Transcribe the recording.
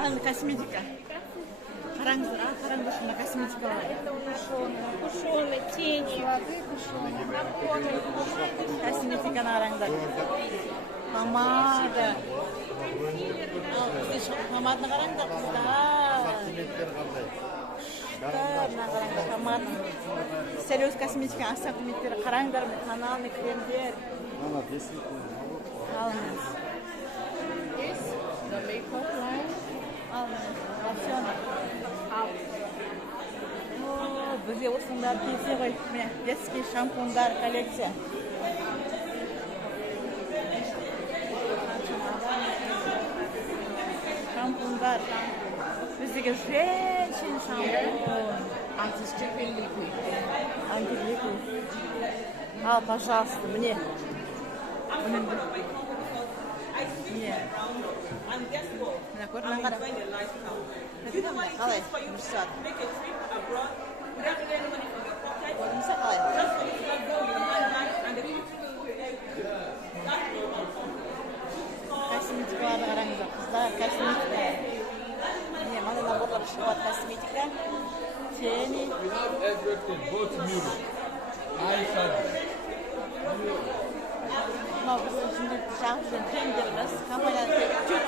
Косметика. Қараңыздар, қараңыздар, мына косметика бар. Это кушоны, тени, воды кушоны, наборы. Косметиканы қараңыздар. Помада. Помаданы қараңыздар, қыздар. Мына қараңыздар, помада. Серьез косметика, ассортименттері қараңыздар, тональный кремдер. Алыңыз. The makeup line. Алыңыз. Лосьоны. Бізде осындар келсе ғой, детский шампундар коллекция. Шампундар. Біздегі женщин шампун. Антистриппинг ликвид. Антиликвид. Ал, пожалуйста, мне. Мне. Мына көр, мына қара. Қалай? Жұмысат. Көрінсе қалай? Косметикаларды қараңыздар, қыздар, косметика. Міне, мына наборлар шығып косметика. Тени. We have everything, both new. Eyeshadow. Мынау біздің жүндік жағып жүрген трендеріміз. Компанияның тек